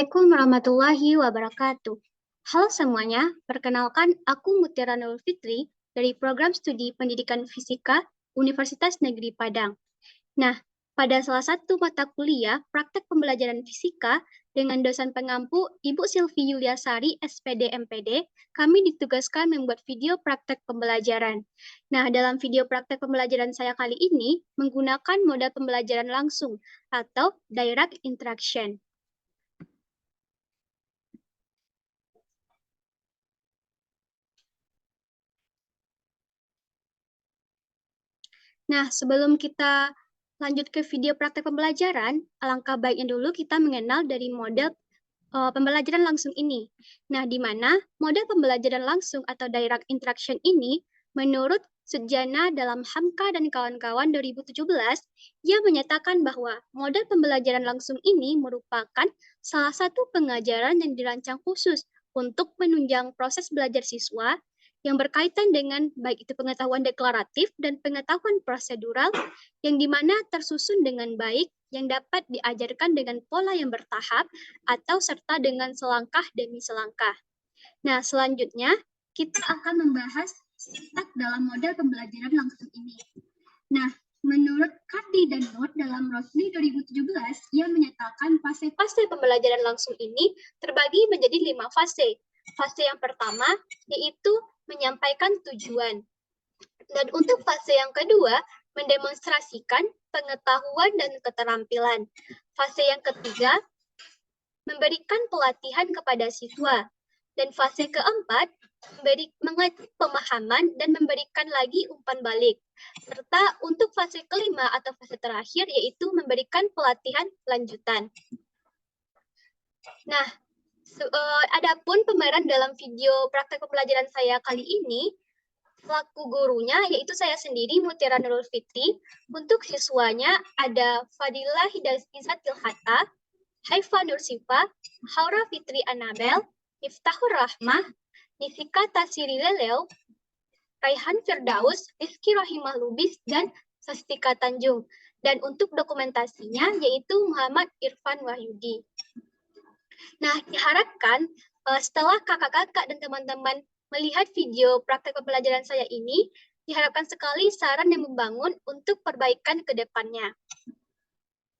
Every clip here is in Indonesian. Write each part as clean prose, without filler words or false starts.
Assalamualaikum warahmatullahi wabarakatuh. Halo semuanya, perkenalkan aku Mutiara Nurul Fitri dari Program Studi Pendidikan Fisika Universitas Negeri Padang. Nah, pada salah satu mata kuliah praktek pembelajaran fisika dengan dosen pengampu Ibu Silvi Yuliasari, SPD MPD, kami ditugaskan membuat video praktek pembelajaran. Nah, dalam video praktek pembelajaran saya kali ini menggunakan model pembelajaran langsung atau direct interaction. Nah, sebelum kita lanjut ke video praktek pembelajaran, alangkah baiknya dulu kita mengenal dari model pembelajaran langsung ini. Nah, di mana model pembelajaran langsung atau direct interaction ini, menurut Sujana dalam Hamka dan kawan-kawan 2017, ia menyatakan bahwa model pembelajaran langsung ini merupakan salah satu pengajaran yang dirancang khusus untuk menunjang proses belajar siswa yang berkaitan dengan baik itu pengetahuan deklaratif dan pengetahuan prosedural yang dimana tersusun dengan baik yang dapat diajarkan dengan pola yang bertahap atau serta dengan selangkah demi selangkah. Nah, selanjutnya kita akan membahas sintak dalam model pembelajaran langsung ini. Nah, menurut Cardi dan Noor dalam Rosni 2017, ia menyatakan fase-fase pembelajaran langsung ini terbagi menjadi 5 fase. Fase yang pertama yaitu menyampaikan tujuan. Dan untuk fase yang kedua, mendemonstrasikan pengetahuan dan keterampilan. Fase yang ketiga, memberikan pelatihan kepada siswa. Dan fase keempat, mengajar pemahaman dan memberikan lagi umpan balik. Serta untuk fase kelima atau fase terakhir, yaitu memberikan pelatihan lanjutan. Nah, adapun pemeran dalam video praktek pembelajaran saya kali ini, selaku gurunya yaitu saya sendiri Mutiara Nurul Fitri. Untuk siswanya ada Fadilah Izatil Hatta, Haifa Nursifa, Haura Fitri Anabel, Miftahur Rahmah, Nifika Tasiri Leleo, Raihan Firdaus, Rizky Rahimah Lubis, dan Sastika Tanjung. Dan untuk dokumentasinya yaitu Muhammad Irfan Wahyudi. Nah, diharapkan setelah kakak-kakak dan teman-teman melihat video praktek pembelajaran saya ini, diharapkan sekali saran yang membangun untuk perbaikan ke depannya.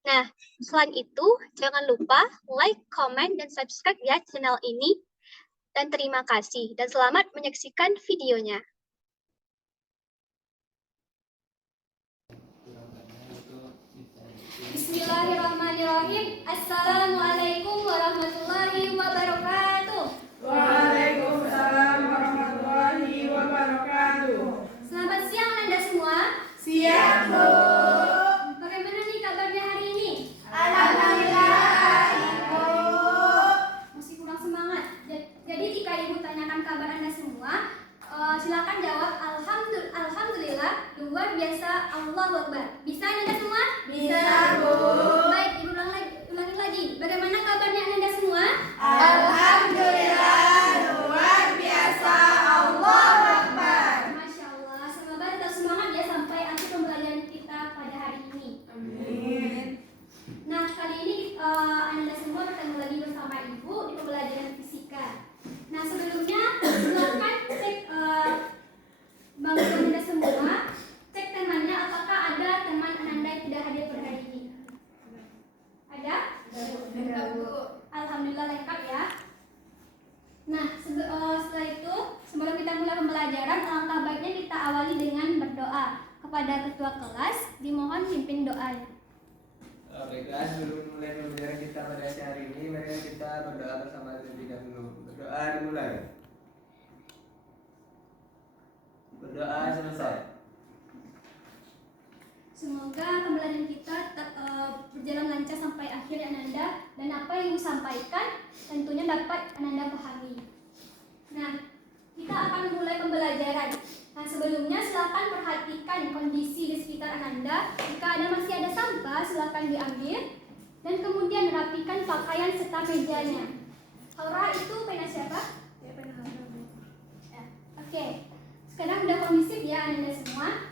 Nah, selain itu, jangan lupa like, comment, dan subscribe ya channel ini. Dan terima kasih, dan selamat menyaksikan videonya. Bismillahirrahmanirrahim. Assalamualaikum warahmatullahi wabarakatuh. Waalaikumsalam warahmatullahi wabarakatuh. Selamat siang Anda semua. Siang, Bu. Bagaimana nih kabarnya hari ini? Alhamdulillah, Ibu. Masih kurang semangat. Jadi jika Ibu tanyakan kabar Anda semua, silakan jawab Alhamdulillah, luar biasa, Allahu Akbar. Bisa Anda semua? Bisa, Bu. Baik, Ibu ulangi lagi. Bagaimana kabarnya Anda semua? Alhamdulillah, luar biasa, Allahu Akbar. Masya Allah, semoga tetap semangat ya sampai akhir pembelajaran kita pada hari ini. Amin. Nah, kali ini Anda semua bertemu lagi bersama Ibu di pembelajaran fisika. Nah, sebelumnya silakan cek bangku Anda semua, cek temannya apakah ada teman Anda yang tidak hadir pada hari ini. Ada? Ada, Bu. Alhamdulillah lengkap ya. Nah, setelah itu sebelum kita mulai pembelajaran, alangkah baiknya kita awali dengan berdoa. Kepada ketua kelas, dimohon pimpin doanya. Baiklah, sebelum mulai pembelajaran kita pada hari ini, mari kita berdoa bersama terlebih dahulu. Berdoa dimulai. Berdoa selesai. Semoga pembelajaran kita tetap berjalan lancar sampai akhir Ananda, dan apa yang disampaikan tentunya dapat Ananda pahami. Nah, kita akan mulai pembelajaran. Nah, sebelumnya silakan perhatikan kondisi di sekitar Ananda. Jika masih ada sampah, silakan diambil dan kemudian rapikan pakaian serta mejanya. Haura, itu pena siapa? Ya, pena Haura. Ya, oke. Sekarang udah kondusif ya Ananda semua.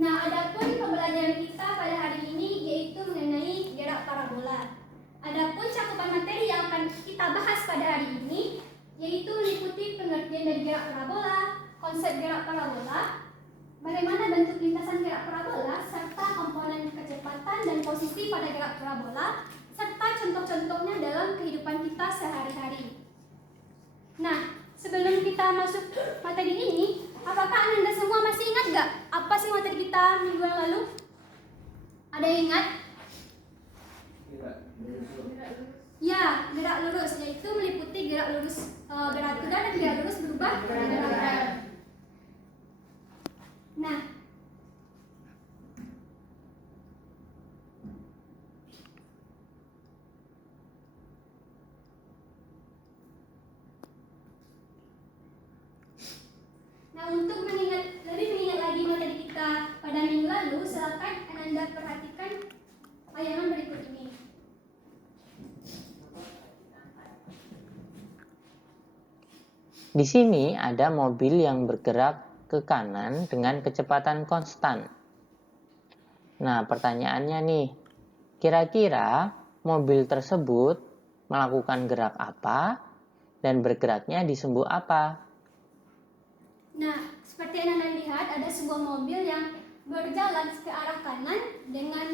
Nah, adapun pembelajaran kita pada hari ini yaitu mengenai jarak parabola. Adapun cakupan materi yang akan kita bahas pada hari ini, yaitu meliputi pengertian dari gerak parabola, konsep gerak parabola, bagaimana bentuk lintasan gerak parabola, serta komponen kecepatan dan posisi pada gerak parabola, serta contoh-contohnya dalam kehidupan kita sehari-hari. Nah, sebelum kita masuk materi ini, apakah Anda semua masih ingat gak apa sih materi kita minggu yang lalu? Ada yang ingat? Ya, gerak lurus, yaitu meliputi gerak lurus beraturan dan gerak lurus berubah beraturan. Nah, untuk lebih mengingat lagi materi kita pada minggu lalu, silakan Anda perhatikan tayangan berikut ini. Di sini ada mobil yang bergerak ke kanan dengan kecepatan konstan. Nah, pertanyaannya nih, kira-kira mobil tersebut melakukan gerak apa dan bergeraknya di sumbu apa? Nah, seperti yang Anda lihat, ada sebuah mobil yang berjalan ke arah kanan dengan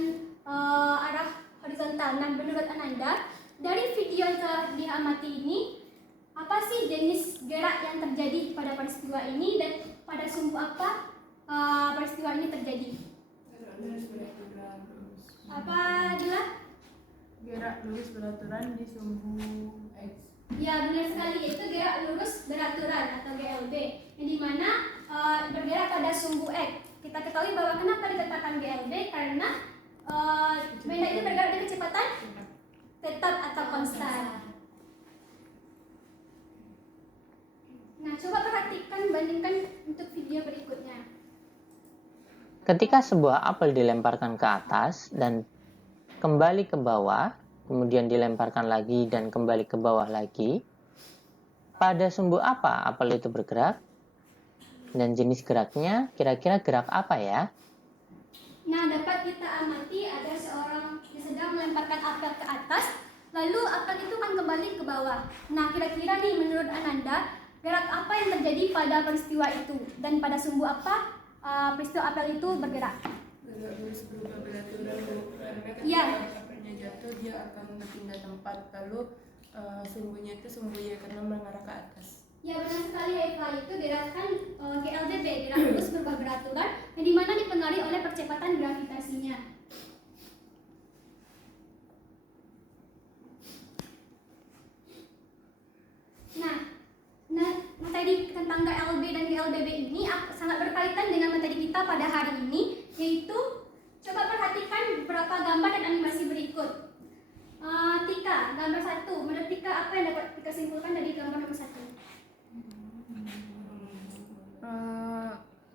arah horizontal. Nah, menurut Ananda, dari video yang telah diamati ini, apa sih jenis gerak yang terjadi pada peristiwa ini dan pada sumbu apa peristiwa ini terjadi? Apa adalah? Gerak lurus beraturan di sumbu X. Ya, benar sekali, yaitu gerak lurus beraturan atau GLB, yang dimana bergerak pada sumbu X. Kita ketahui bahwa kenapa dikatakan GLB, karena benda ini bergerak dengan kecepatan tetap atau konstan. Nah, coba perhatikan, bandingkan untuk video berikutnya. Ketika sebuah apel dilemparkan ke atas dan kembali ke bawah, kemudian dilemparkan lagi dan kembali ke bawah lagi, pada sumbu apa apel itu bergerak? Dan jenis geraknya kira-kira gerak apa ya? Nah, dapat kita amati ada seorang yang sedang melemparkan apel ke atas, lalu apel itu kan kembali ke bawah. Nah, kira-kira nih menurut Ananda, gerak apa yang terjadi pada peristiwa itu dan pada sumbu apa peristiwa apel itu bergerak? Gerak lurus berubah beraturan, karena ketika Ya. apelnya jatuh dia akan berpindah tempat, lalu sumbunya itu sumbunya karena mengarah ke atas. Ya, benar sekali Eva, itu gerakan GLDB, gerak lurus berubah beraturan, yang dimana dipengaruhi oleh percepatan gravitasinya. Nah, materi tentang GLB dan GLBB ini sangat berkaitan dengan materi kita pada hari ini, yaitu coba perhatikan beberapa gambar dan animasi berikut. Tika, gambar 1. Menurut Tika, apa yang dapat Tika simpulkan dari gambar nomor 1?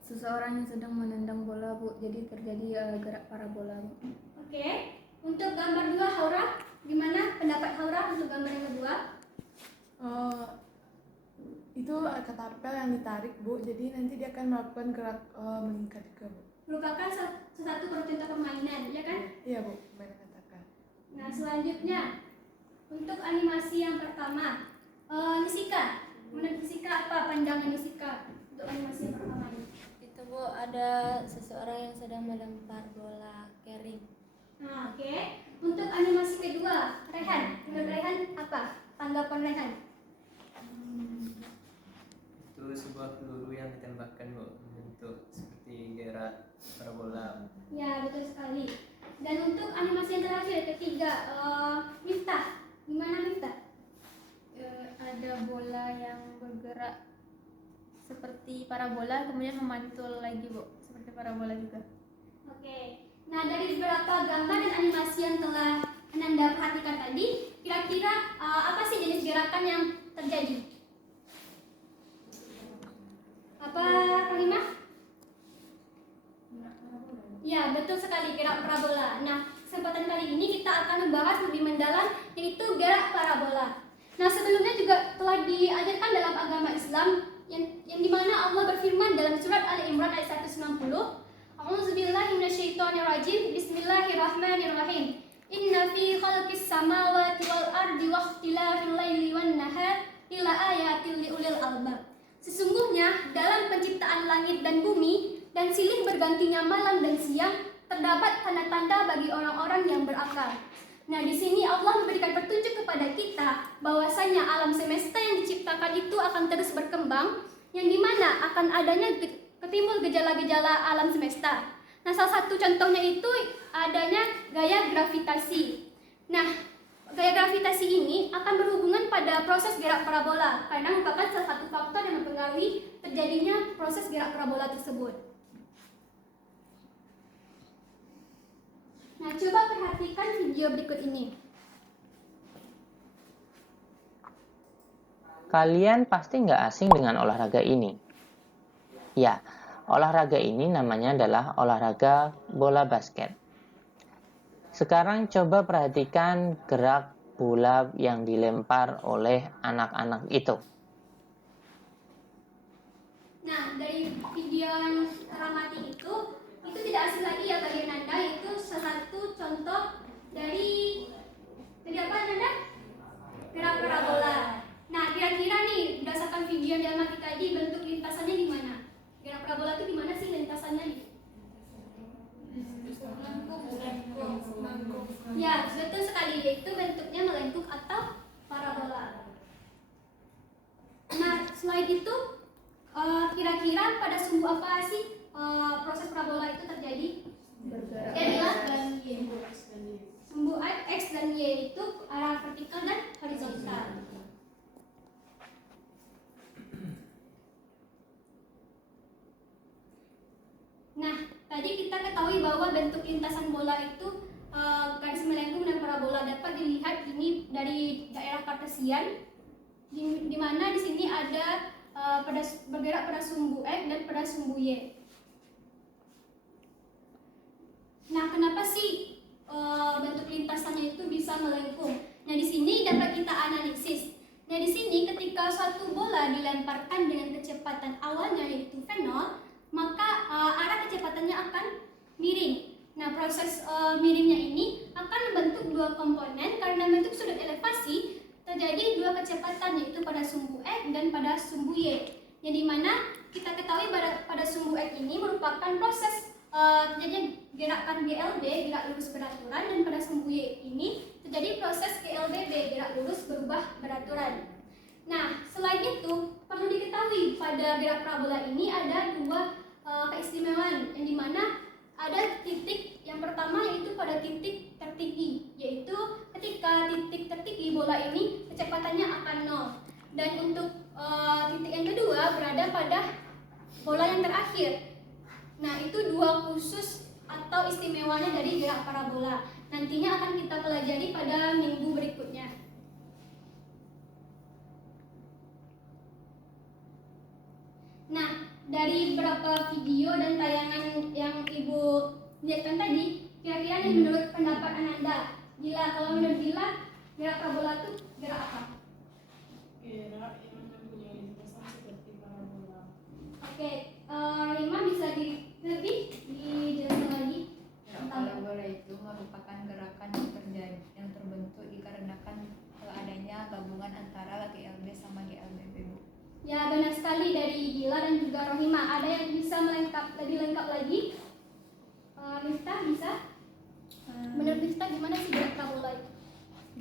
Seseorang yang sedang menendang bola, Bu. Jadi terjadi gerak parabola, Bu. Oke. Untuk gambar 2, Haura, gimana pendapat Haura untuk gambar yang kedua? Itu ketapel yang ditarik, Bu. Jadi nanti dia akan melakukan gerak meningkat juga, Bu. Merupakan satu contoh permainan, ya kan? Iya, Bu. Banyak katakan. Nah, selanjutnya untuk animasi yang pertama, Nisika. Menurut Nisika apa pandangan Nisika untuk animasi yang pertama ini? Itu Bu, ada seseorang yang sedang melempar bola kering. Nah, oke. Untuk animasi kedua, Rehan. Menurut Rehan apa tanggapan Rehan? Itu sebuah peluru yang ditembakkan, Bu, membentuk seperti gerak parabola. Ya, betul sekali. Dan untuk animasi yang terakhir, ketiga, Miftah. Gimana Miftah? Ada bola yang bergerak seperti parabola, kemudian memantul lagi, Bu, seperti parabola juga. Oke. Nah, dari beberapa gambar dan animasi yang telah Anda perhatikan tadi, kira-kira apa sih jenis gerakan yang terjadi? Apa, Kalimah? Ya, betul sekali, gerak parabola. Nah, kesempatan kali ini kita akan membahas lebih mendalam, yaitu gerak parabola. Nah, sebelumnya juga telah diajarkan dalam agama Islam yang dimana Allah berfirman dalam surat Ali Imran ayat 190, A'udzubillahi minasyaitonirrajim, Bismillahirrahmanirrahim. Inna Inna fi khalqis samawati wal ardi wa ikhtilafil laili wan nahar la ayatil liulil albab. Sesungguhnya dalam penciptaan langit dan bumi dan silih bergantinya malam dan siang terdapat tanda-tanda bagi orang-orang yang berakal. Nah, di sini Allah memberikan petunjuk kepada kita bahwasanya alam semesta yang diciptakan itu akan terus berkembang, yang dimana akan adanya ketimbul gejala-gejala alam semesta. Nah, salah satu contohnya itu adanya gaya gravitasi. Nah, gaya gravitasi ini akan berhubungan pada proses gerak parabola karena merupakan salah satu faktor yang mempengaruhi terjadinya proses gerak parabola tersebut. Nah, coba perhatikan video berikut ini. Kalian pasti nggak asing dengan olahraga ini. Ya, olahraga ini namanya adalah olahraga bola basket. Sekarang coba perhatikan gerak bola yang dilempar oleh anak-anak itu. Nah, dari video yang teramati itu tidak asing lagi ya bagi Nanda, itu salah satu contoh dari apa Nanda? Gerak parabola. Nah, kira-kira nih berdasarkan video yang diamati tadi bentuk lintasannya gimana? Gerak parabola itu gimana sih lintasannya? Melengkung. Ya, betul sekali, yaitu bentuknya melengkung atau parabola. Nah, selain itu kira-kira pada sumbu apa sih proses parabola itu terjadi? Bergerak. Dan Y. Sumbu X dan Y itu arah vertikal dan horizontal. Nah, tadi kita ketahui bahwa bentuk lintasan bola itu garis melengkung dan parabola dapat dilihat ini dari daerah kartesian, di mana di sini ada bergerak pada sumbu X dan pada sumbu Y. Nah, kenapa sih bentuk lintasannya itu bisa melengkung? Nah, di sini dapat kita analisis. Nah, di sini ketika suatu bola dilemparkan dengan kecepatan awalnya yaitu v0, maka arah kecepatannya akan miring. Nah, proses miringnya ini akan membentuk dua komponen karena bentuk sudut elevasi terjadi dua kecepatan yaitu pada sumbu X dan pada sumbu Y. Yang dimana kita ketahui pada sumbu X ini merupakan proses terjadinya gerakan GLB, gerak lurus beraturan, dan pada sumbu Y ini terjadi proses GLBB, gerak lurus berubah beraturan. Nah, selain itu perlu diketahui pada gerak parabola ini ada dua keistimewaan, yang dimana ada titik yang pertama yaitu pada titik tertinggi, yaitu ketika titik tertinggi bola ini kecepatannya akan 0, dan untuk titik yang kedua berada pada bola yang terakhir. Nah, itu dua khusus atau istimewanya dari gerak parabola. Nantinya akan kita pelajari pada minggu berikutnya. Nah, dari beberapa video dan tayangan yang Ibu lihatkan tadi, kira-kira nih menurut pendapat Ananda, kalau menurut Gila, gerak parabola itu gerak apa? Gerak yang mempunyai lintasan seperti parabola. Oke, Rima bisa lebih dijelaskan lagi? Parabola itu merupakan gerakan yang terbentuk dikarenakan adanya gabungan antara GLB sama GLBB, Bu. Ya, benar sekali dari Gila dan juga Rohima. Ada yang bisa lebih lengkap lagi? Miftah bisa? Menurut Miftah gimana sih gerak parabola itu?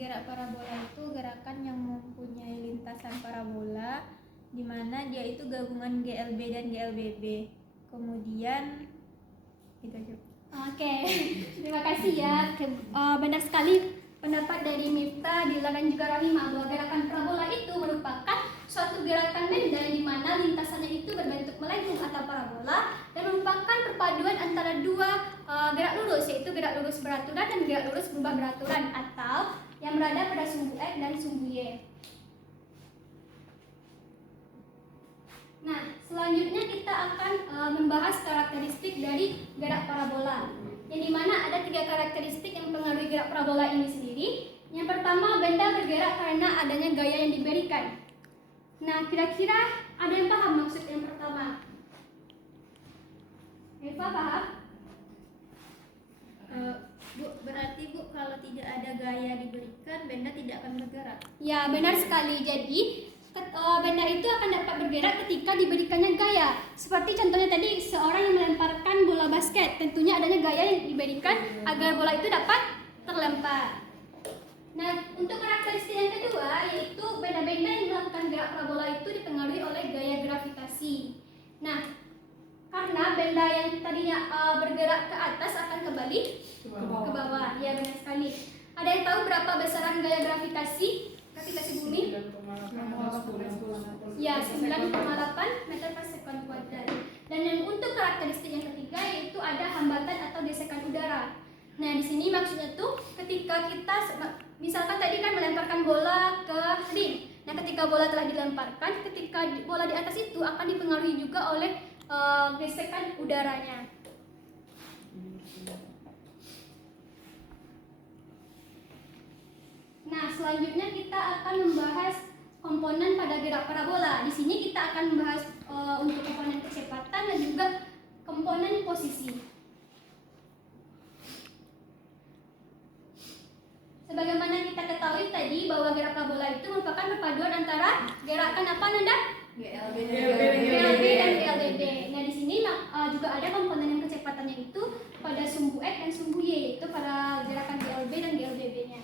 Gerak parabola itu gerakan yang mempunyai lintasan parabola di mana dia itu gabungan GLB dan GLBB. Kemudian itu aja. Oke, terima kasih ya. Benar sekali pendapat dari Miftah, Dila dan juga Rohima bahwa gerakan parabola itu merupakan suatu gerakan benda di mana lintasannya itu berbentuk melengkung atau parabola dan merupakan perpaduan antara dua gerak lurus, yaitu gerak lurus beraturan dan gerak lurus berubah beraturan atau yang berada pada sumbu X dan sumbu Y. Nah, selanjutnya kita akan membahas karakteristik dari gerak parabola, yang dimana ada 3 karakteristik yang mempengaruhi gerak parabola ini sendiri. Yang pertama, benda bergerak karena adanya gaya yang diberikan. Nah, kira-kira ada yang paham maksud yang pertama? Eva paham? Bu, berarti Bu kalau tidak ada benda tidak akan bergerak. Ya, benar sekali. Jadi, benda itu akan dapat bergerak ketika diberikannya gaya. Seperti contohnya tadi, seorang yang melemparkan bola basket. Tentunya adanya gaya yang diberikan agar bola itu dapat terlempar. Nah, untuk karakteristik yang kedua, yaitu benda-benda yang melakukan gerak parabola itu dipengaruhi oleh gaya gravitasi. Nah, karena benda yang tadinya bergerak ke atas akan kembali ke bawah. Ya, benar sekali. Ada yang tahu berapa besaran gaya gravitasi bumi? Ya, 9,8 meter per sekon kuadrat. Dan yang untuk karakteristik yang ketiga yaitu ada hambatan atau gesekan udara. Nah, di sini maksudnya tuh ketika kita misalkan tadi kan melemparkan bola ke ring. Nah, ketika bola telah dilemparkan, ketika bola di atas itu akan dipengaruhi juga oleh gesekan udaranya. Nah, selanjutnya kita akan membahas komponen pada gerak parabola. Di sini kita akan membahas untuk komponen kecepatan dan juga komponen posisi. Sebagaimana kita ketahui tadi bahwa gerak parabola itu merupakan perpaduan antara gerakan apa Nanda? GLB dan GLBB. Nah, di sini juga ada komponen yang kecepatannya itu pada sumbu X dan sumbu Y, yaitu pada gerakan GLB dan GLBB-nya.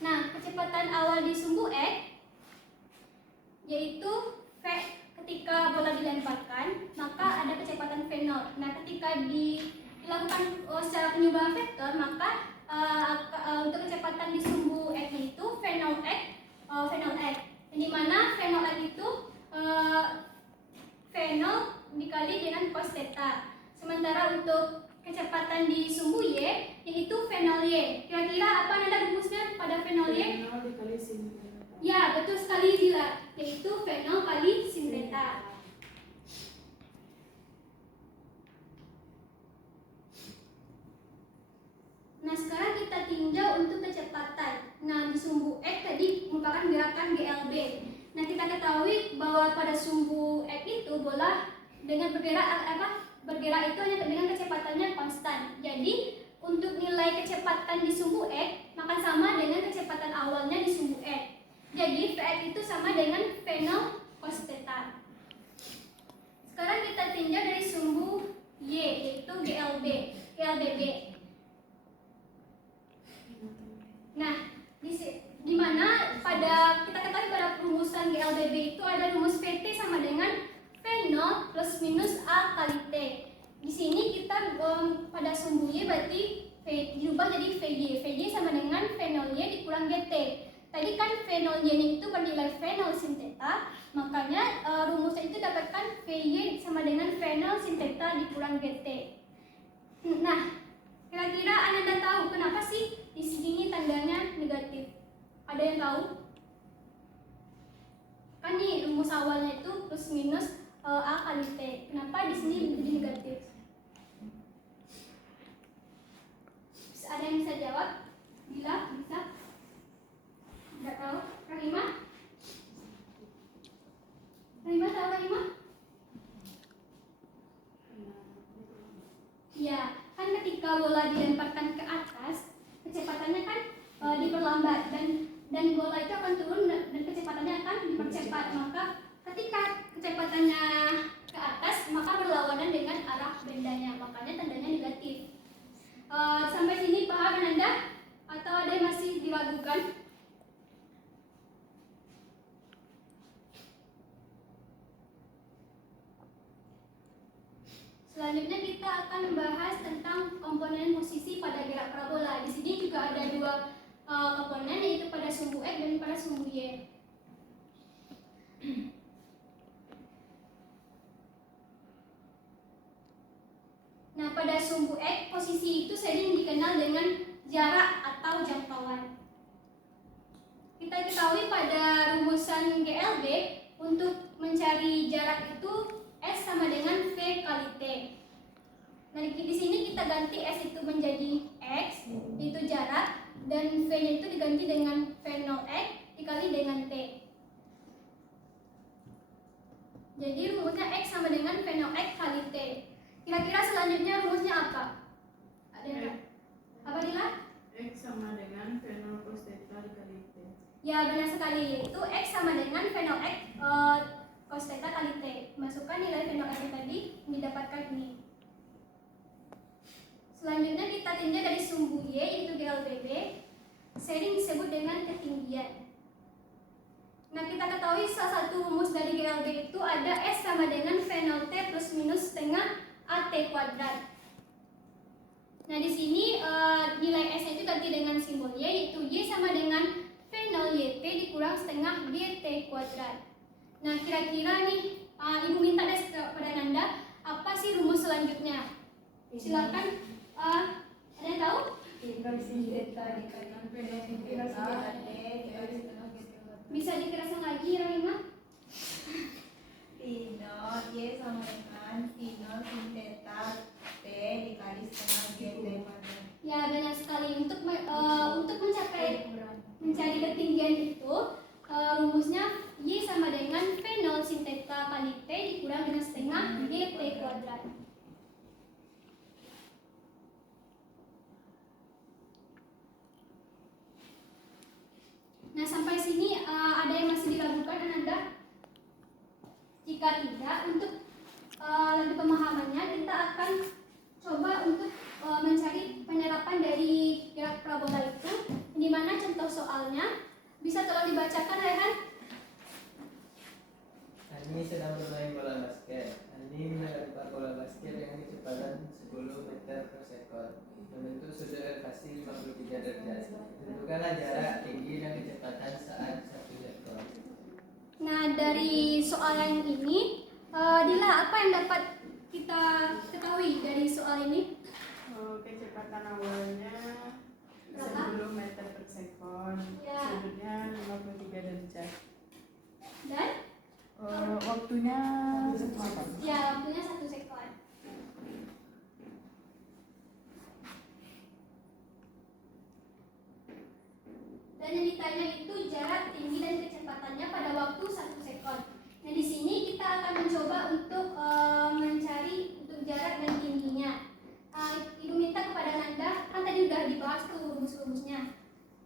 Nah, kecepatan awal di sumbu X yaitu V ketika bola dilemparkan, maka ada kecepatan V0. Nah, ketika dilakukan secara penyumbang vektor, maka untuk kecepatan di sumbu X itu V0x, di mana V0x itu V0 dikali dengan cos theta. Sementara untuk kecepatan di sumbu Y yaitu V0y. Kira-kira apa Nanda rumusnya pada V0y? V0 dikali sin theta. Ya, betul sekali Zila, yaitu V0 kali sin theta. Nah, sekarang kita tinjau untuk kecepatan. Nah, di sumbu X tadi merupakan gerakan GLB. Nah, kita ketahui bahwa pada sumbu X itu bola dengan bergerak itu hanya dengan kecepatannya konstan. Jadi, untuk nilai kecepatan di sumbu X maka sama dengan kecepatan awalnya di sumbu X. Jadi, Vx itu sama dengan V0 cos theta. Sekarang kita tinjau dari sumbu Y, yaitu GLBB. Nah, di mana pada kita ketahui pada rumusan GLBB itu ada rumus VT sama dengan V0 plus minus A kali T. Di sini kita pada sumbu Y berarti V diubah jadi VY. VY sama dengan V0Y dikurang GT. Tadi kan V0Y itu bernilai V0 sin theta, makanya rumusnya itu dapatkan VY sama dengan V0 sin theta dikurang GT. Nah, kira-kira Anda tahu kenapa sih di sini tandanya negatif? Ada yang tahu? Kan nih rumus awalnya itu plus minus A kali T. Kenapa di sini menjadi negatif? Ada yang bisa jawab? Bila bisa? Tidak tahu? Rahima? Rahima tahu Rahima? Ya, kan ketika bola dilemparkan ke atas, kecepatannya kan diperlambat dan bola itu akan turun dan kecepatannya akan dipercepat. Maka ketika kecepatannya ke atas, maka berlawanan dengan arah bendanya, makanya tandanya negatif. Sampai sini paham Anda? Atau ada yang masih diragukan? Selanjutnya kita akan membahas tentang komponen posisi pada gerak parabola. Di sini juga ada dua komponen, yaitu pada sumbu X dan pada sumbu Y. Nah, pada sumbu X, posisi itu sering dikenal dengan jarak atau jangkauan. Kita ketahui pada rumusan GLB, untuk mencari jarak itu S sama dengan V kali T. Nah, di sini kita ganti S itu menjadi X, itu jarak, dan V-nya itu diganti dengan V0X dikali dengan T. Jadi rumusnya X sama dengan V0X kali T. Kira-kira selanjutnya rumusnya apa? Ada yang tahu? Apa Dila? X sama dengan V0 cos theta Ya benar sekali, yaitu X sama dengan V0 X cos theta kali T. Masukkan nilai V0 X tadi yang didapatkan ini. Selanjutnya kita tinjau dari sumbu Y yaitu GLBB. Sering disebut dengan ketinggian. Nah, kita ketahui salah satu rumus dari GLB itu ada S sama dengan V0T plus minus setengah AT kuadrat. Nah, di sini nilai S-nya itu ganti dengan simbol Y, yaitu Y sama dengan V0YT dikurang setengah GT kuadrat. Nah, kira-kira nih, Ibu minta deh kepada Nanda, apa sih rumus selanjutnya? Silakan, ada yang tahu? Bisa dikeraskan lagi, Rahima? Sino Y sama dengan sino sin theta T dikali setengah GT kuadrat. Ya, banyak sekali. Untuk mencari ketinggian itu, rumusnya Y sama dengan V0 sin theta kali T dikurang dengan setengah GT kuadrat. Nah, sampai sini ada yang masih diragukan, Ananda? Jika tidak, untuk lebih pemahamannya kita akan coba untuk mencari penerapan dari gerak parabola itu, di mana contoh soalnya bisa tolong dibacakan, Rehan? Ani sedang bermain bola basket. Ani melempar bola basket dengan kecepatan 10 meter per sekon. Membentuk sudut elevasi 53 derajat. Tentukanlah jarak, tinggi, dan kecepatan saat 1 sekon. Nah, dari soal yang ini, Dila, apa yang dapat kita ketahui dari soal ini? Kecepatan awalnya Berapa? 10 meter per sekon, Ya. sudutnya 53 derajat. Dan? Waktunya 1 sekon. Ya, waktunya 1 sekon. Dan yang ditanya itu jarak, tinggi, dan kecepatannya pada waktu 1 sekon. Nah, di sini kita akan mencoba untuk mencari untuk jarak dan tingginya. Ibu minta kepada Nanda, kan tadi udah dibahas tuh rumus-rumusnya.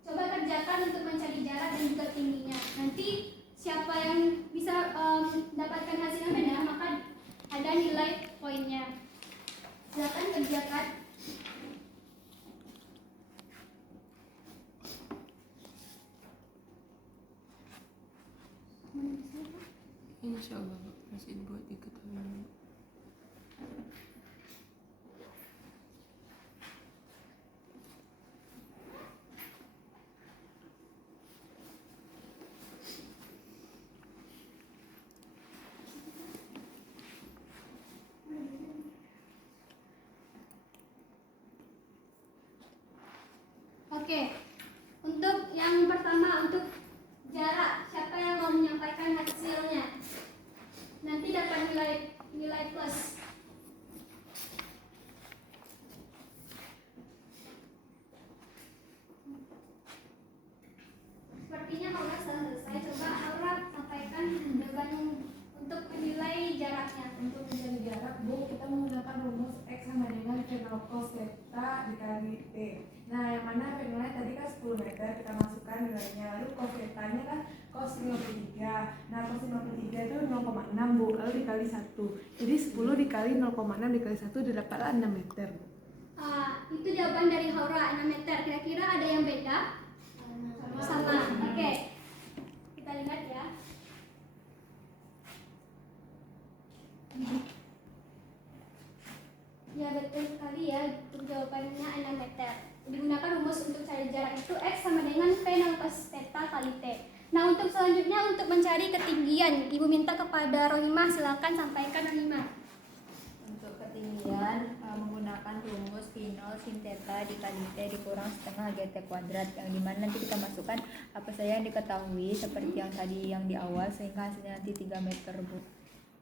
Coba kerjakan untuk mencari jarak dan juga tingginya. Nanti siapa yang bisa mendapatkan hasil yang benar, maka ada nilai poinnya. Silakan kerjakan. Insya Allah masih buat diketahui. Oke, untuk yang pertama, untuk jarak, siapa yang mau menyampaikan hasilnya? Nanti dapat nilai plus. Sepertinya Aura sudah selesai. Coba Aura sampaikan jawaban untuk nilai jaraknya. Untuk mencari jarak, Bu, kita menggunakan rumus X sama dengan V0 cos theta dikali T. Nah, yang mana V0 tadi kan 10 meter, kita masukkan nilainya. Lalu cos theta-nya kan cos 53. Nah, cos 53 itu 0,6, Bu. Lalu dikali 1. Jadi 10 dikali 0,6 dikali 1 didapatlah 6 meter, Bu. Itu jawaban dari Aura, 6 meter. Kira-kira ada yang beda? Sama. Oke. Kita lihat ya. Ya, betul sekali ya. Untuk jawabannya 6 meter. Digunakan rumus untuk cari jarak itu X sama dengan V0 cos theta kali T. Nah, untuk selanjutnya untuk mencari ketinggian, Ibu minta kepada Rohimah, silakan sampaikan, Rohimah. Untuk ketinggian menggunakan rumus V0 sin theta dikali T dikurang setengah GT kuadrat, yang dimana nanti kita masukkan apa saja yang diketahui seperti yang tadi yang di awal sehingga hasilnya nanti 3 meter, Bu.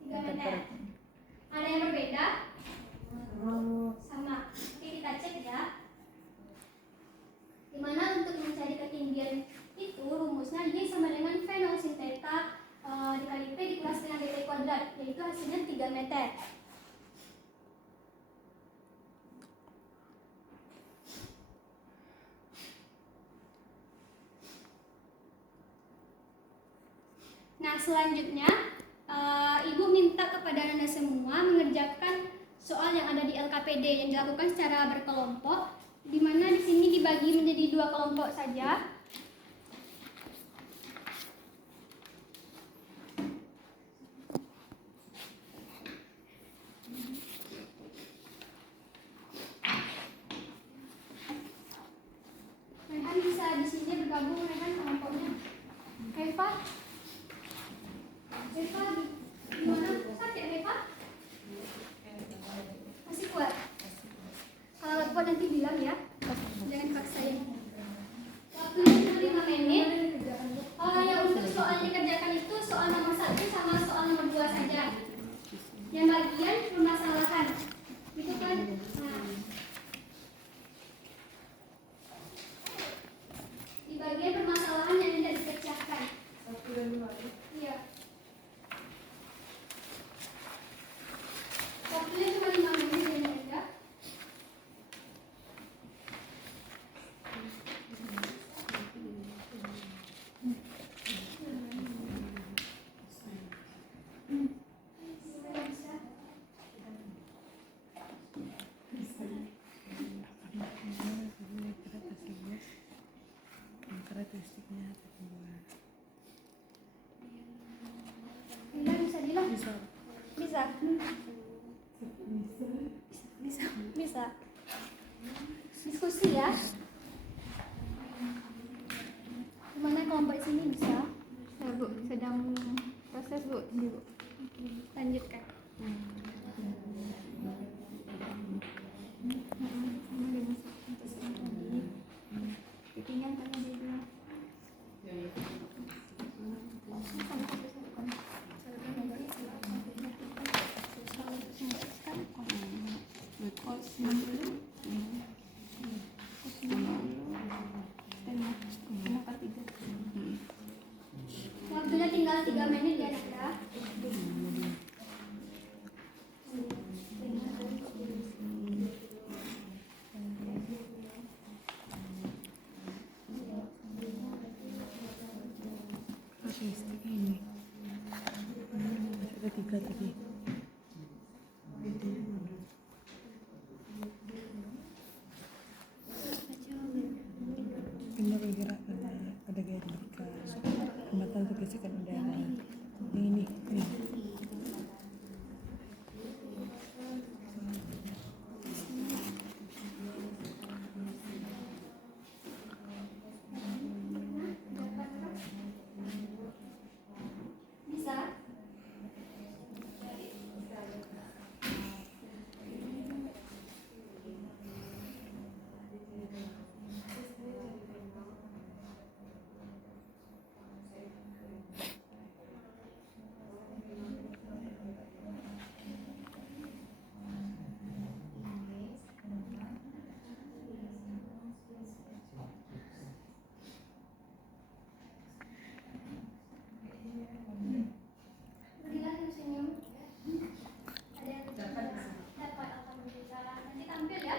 3 meter. Ada yang berbeda? Sama. Oke, kita cek ya. Dimana untuk mencari ketinggian itu rumusnya Y sama dengan V0 sin theta dikali P dikurang setengah GT kuadrat, yaitu hasilnya 3 meter. selanjutnya Ibu minta kepada Anda semua mengerjakan soal yang ada di LKPD yang dilakukan secara berkelompok, di mana di sini dibagi menjadi 2 kelompok saja. Rehan bisa di sini bergabung, Rehan kelompoknya. Reva, gimana? Sakit Reva? Masih kuat? Kalau nggak kuat nanti bilang ya, jangan paksain. Waktunya cuma 5 menit. Yang untuk soal yang dikerjakan itu soal nomor 1 sama soal nomor 2 saja. Yang bagian permasalahan, gitu kan? Nah, di bagian permasalahan yang tidak dipecahkan. Iya. Waktunya cuma 5 menit ya. Bisa bilang? Bisa. Diskusi ya. Gimana kelompok sini bisa? Bu, sedang proses Bu. Lanjutkan. Bikinnya karena dia bilang Waktunya tinggal 3 menit ya, Nanda. Ada 3 tadi. Ini bergerak karena ada gaya logika, hambatan untuk gesekan udara. Yang ini. Bisa? Berilah senyum. Ada yang dapat alhamdulillah. Nanti tampil ya.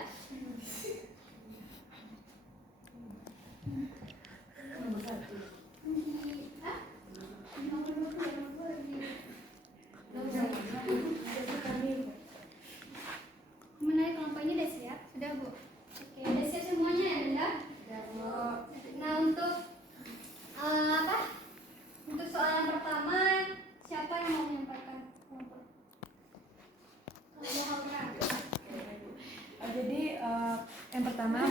Menarik kelompok ini udah siap? Sudah Bu. Oke, udah siap semuanya ya Bunda? Nah untuk Untuk soal yang pertama, siapa yang mau menyampaikan kelompok? Jadi yang pertama,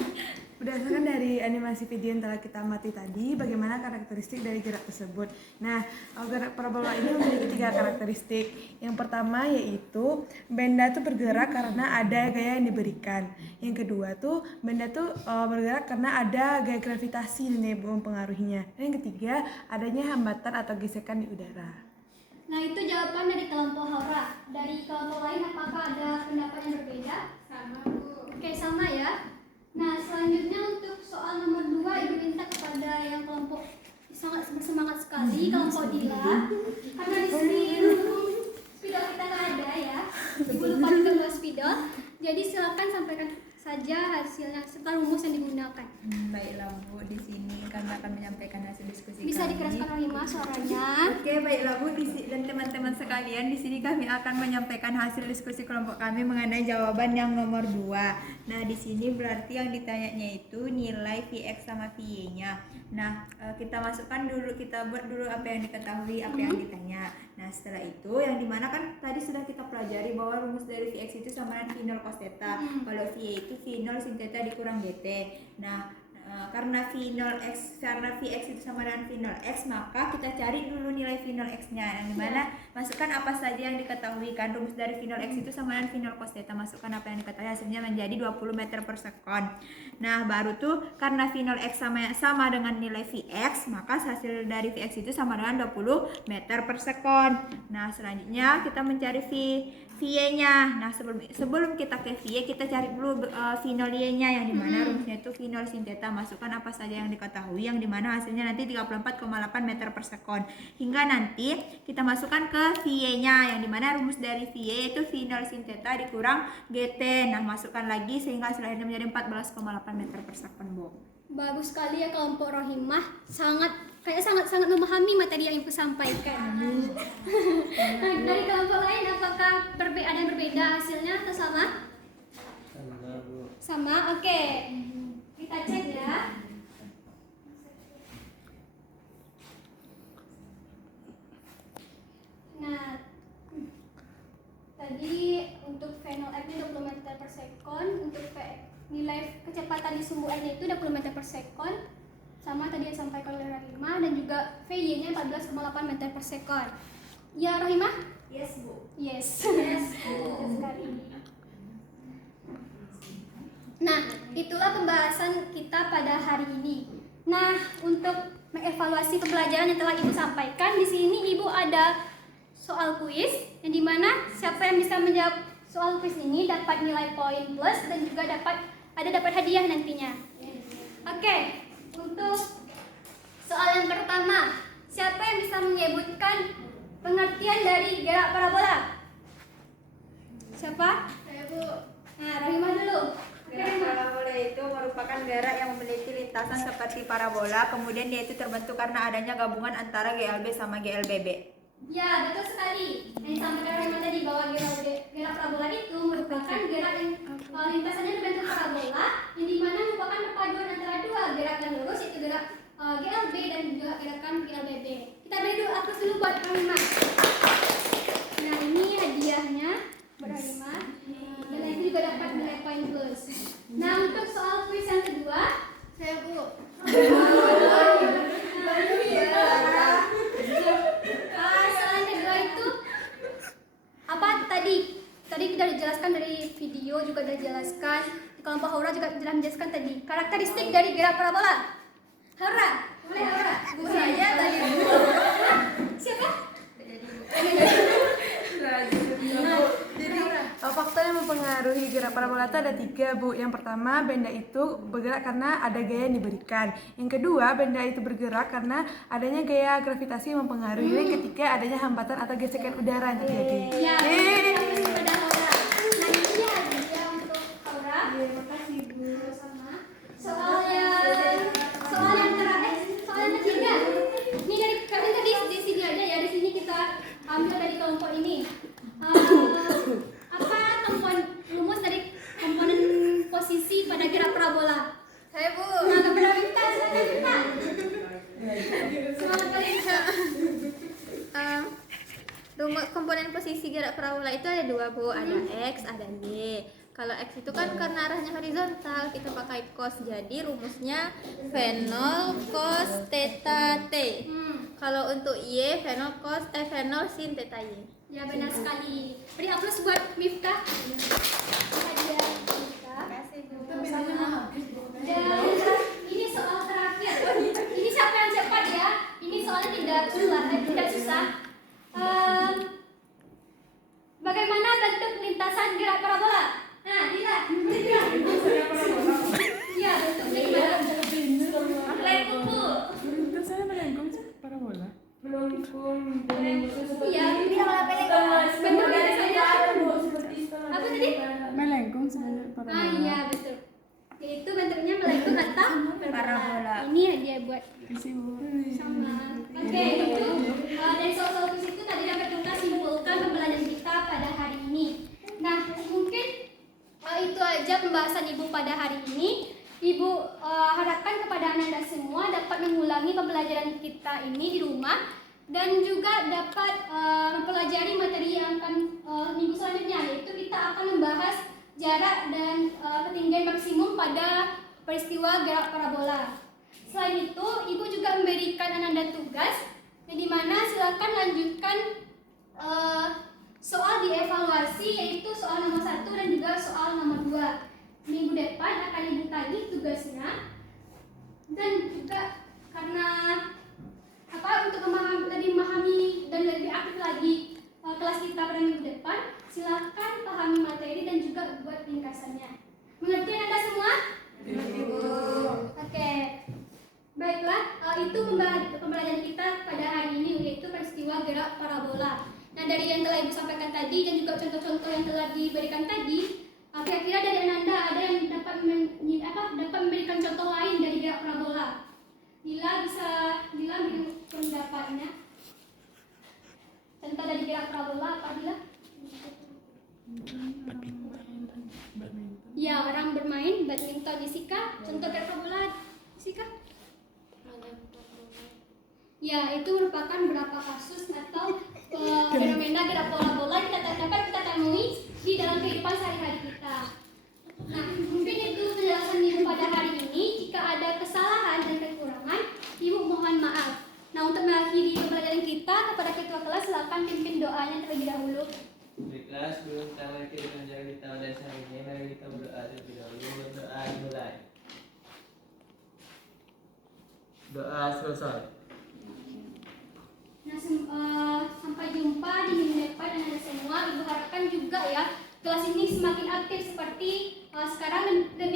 berdasarkan dari animasi video yang telah kita amati tadi, bagaimana karakteristik dari gerak tersebut. Nah, gerak parabola ini memiliki 3 karakteristik. Yang pertama yaitu benda itu bergerak karena ada gaya yang diberikan. Yang kedua tuh benda tuh bergerak karena ada gaya gravitasi yang mempengaruhinya. Dan yang ketiga, adanya hambatan atau gesekan di udara. Nah itu jawaban dari kelompok Haura. Dari kelompok lain apakah ada pendapat yang berbeda? Sama Bu. Oke, sama ya. Nah selanjutnya untuk soal nomor 2, Ibu minta kepada yang kelompok sangat bersemangat sekali, kelompok Dila. Karena di sini spidol kita nggak ada ya. Ibu lupa juga bawa spidol. Jadi silakan sampaikan saja hasilnya serta rumus yang digunakan. Baiklah Bu, di sini kami akan menyampaikan hasil diskusi Bisa kami. dikeraskan Rohimah suaranya. Oke, baiklah Bu, dan teman-teman sekalian, di sini kami akan menyampaikan hasil diskusi kelompok kami mengenai jawaban yang nomor 2. Nah, di sini berarti yang ditanyanya itu nilai Vx sama Vy-nya. Nah, kita masukkan dulu, kita buat dulu apa yang diketahui, apa yang ditanya. Nah, setelah itu yang dimana kan tadi sudah kita pelajari bahwa rumus dari Vx itu sama dengan V0 cos theta. Kalau Vy itu V0 sin theta dikurang gt. Nah, karena Vx itu sama dengan V0x, maka kita cari dulu nilai V0x-nya. Yang dimana masukkan apa saja yang diketahui kan. Rumus dari V0x itu sama dengan V0 cos theta. Masukkan apa yang diketahui, hasilnya menjadi 20 meter per sekon. Nah, baru tuh karena V0x sama dengan nilai Vx, maka hasil dari Vx itu sama dengan 20 meter per sekon. Nah, selanjutnya kita mencari Vy-nya. Nah, sebelum kita ke Vy, kita cari dulu V0y-nya, yang dimana rumusnya itu V0 sin theta. Masukkan apa saja yang diketahui, yang dimana hasilnya nanti 34,8 meter per sekon. Hingga nanti kita masukkan ke Vy-nya, yang dimana rumus dari Vy itu V0 sin theta dikurang gt. Nah, masukkan lagi sehingga hasilnya menjadi 14,8 meter per sekon, Bu. Bagus sekali ya kelompok Rohimah, sangat memahami materi yang Ibu sampaikan. Nah, dari kelompok lain apakah ada yang berbeda hasilnya atau sama? Sama Bu. Sama, oke. Kita cek ya. Nah, tadi untuk V0x-nya 20 meter per sekon, untuk nilai kecepatan di sumbu N-nya itu 20 meter per sekon. Sama tadi yang disampaikan oleh Rohimah, dan juga Vy-nya 14,8 meter per sekon. Ya Rohimah? Yes, Bu. Yes. Sekali. Nah, itulah pembahasan kita pada hari ini. Nah, untuk mengevaluasi pembelajaran yang telah Ibu sampaikan, di sini Ibu ada soal kuis, yang dimana siapa yang bisa menjawab soal kuis ini dapat nilai poin plus dan juga dapat hadiah nantinya. Oke, untuk soal yang pertama, siapa yang bisa menyebutkan pengertian dari gerak parabola? Siapa? Saya, Bu. Nah, Rohimah dulu. Gerak parabola itu merupakan gerak yang memiliki lintasan seperti parabola, kemudian dia itu terbentuk karena adanya gabungan antara GLB sama GLBB. Ya, betul sekali. Yang disampaikan Rohimah tadi bahwa gerak parabola itu merupakan gerak yang lintasannya berbentuk parabola, yang dimana merupakan perpaduan antara dua gerak yang lurus, yaitu gerak GLB dan juga gerakan GLBB. Kita beri dulu aplaus dulu buat Rohimah. Nah, ini hadiahnya buat Rohimah. Dan nanti juga dapat nilai poin plus. Nah, untuk soal kuis yang kedua, saya Bu. Soal yang kedua itu apa tadi? Tadi sudah dijelaskan dari video, juga sudah dijelaskan di kelompok Haura juga sudah menjelaskan tadi karakteristik dari gerak parabola. Haura, boleh Haura? Bu saja tadi. Siapa? Jadi faktor yang mempengaruhi gerak parabola itu ada 3, Bu. Yang pertama, benda itu bergerak karena ada gaya yang diberikan. Yang kedua, benda itu bergerak karena adanya gaya gravitasi yang mempengaruhi. Yang ketiga, adanya hambatan atau gesekan udara yang terjadi. Ya, terima kepada Haura. Nah, ini hadiah untuk Haura. Terima kasih, Bu. Sama. Soal yang terakhir, soal yang ketiga. Ini dari kami tadi di sini aja ya, di sini kita ambil dari kelompok ini. Apa rumus dari komponen posisi pada gerak parabola? Saya, Bu. Nah, kepada Rita, silakan Rita. Semangat kali Rita. Rumus komponen posisi gerak parabola itu ada 2, Bu. Ada X, ada Y. Kalau X itu kan karena arahnya horizontal, kita pakai cos. Jadi rumusnya V0 cos theta T. Kalau untuk Y, V0 sin theta Y. Ya, benar sekali. Beri aplaus buat Miftah. Hadiah Miftah. Dan ini soal terakhir. Ini siapa yang cepat ya? Ini soalnya tidak susah. Bagaimana bentuk lintasan gerak parabola? Nah, lihat. Ya, bentuknya gimana? Melengkung, Bu. Saya melengkung parabola. Melengkung. Iya, bentuknya saja. Apa tadi? Melengkung sebenarnya Ah, parabola. iya, betul. buat sama. Oke, itu dari soal-soal kuis itu tadi dapat kita simpulkan pembelajaran kita pada hari ini. Nah, mungkin itu aja pembahasan Ibu pada hari ini. Ibu harapkan kepada Ananda semua dapat mengulangi pembelajaran kita ini di rumah dan juga dapat mempelajari materi yang akan minggu selanjutnya, yaitu kita akan membahas jarak dan ketinggian maksimum pada peristiwa gerak parabola. Selain itu, Ibu juga memberikan Ananda tugas yang dimana silakan lanjutkan soal dievaluasi, yaitu soal nomor 1 dan juga soal nomor 2. Minggu depan akan Ibu tagih tugasnya, dan juga karena untuk lebih memahami dan lebih aktif lagi kelas kita pada minggu depan, silakan pahami materi dan juga buat ringkasannya. Mengerti Anda semua? Ibu. Oke. Baiklah, itu pembelajaran kita pada hari ini, yaitu peristiwa gerak parabola. Nah, dari yang telah Ibu sampaikan tadi dan juga contoh-contoh yang telah diberikan tadi, kira-kira dari Ananda ada yang dapat memberikan contoh lain dari gerak parabola? Dila beri pendapatnya. Contoh dari gerak parabola apa, Dila? Ya, orang bermain badminton. Jessica, contoh gerak parabola, Jessica? Ya, itu merupakan beberapa kasus atau fenomena gerak parabola yang dapat kita temui di dalam kehidupan sehari-hari kita. Nah, mungkin itu penjelasan Ibu pada hari ini. Jika ada kesalahan dan kekurangan, Ibu mohon maaf. Nah, untuk mengakhiri pembelajaran kita, kepada ketua kelas silakan pimpin doanya terlebih dahulu. Baiklah, sebelum kita mengakhiri pembelajaran kita pada hari ini, mari kita berdoa terlebih dahulu. Berdoa dimulai. Doa selesai. Nah, sampai jumpa di minggu depan Anda semua. Ibu harapkan juga ya kelas ini semakin aktif seperti sekarang, dan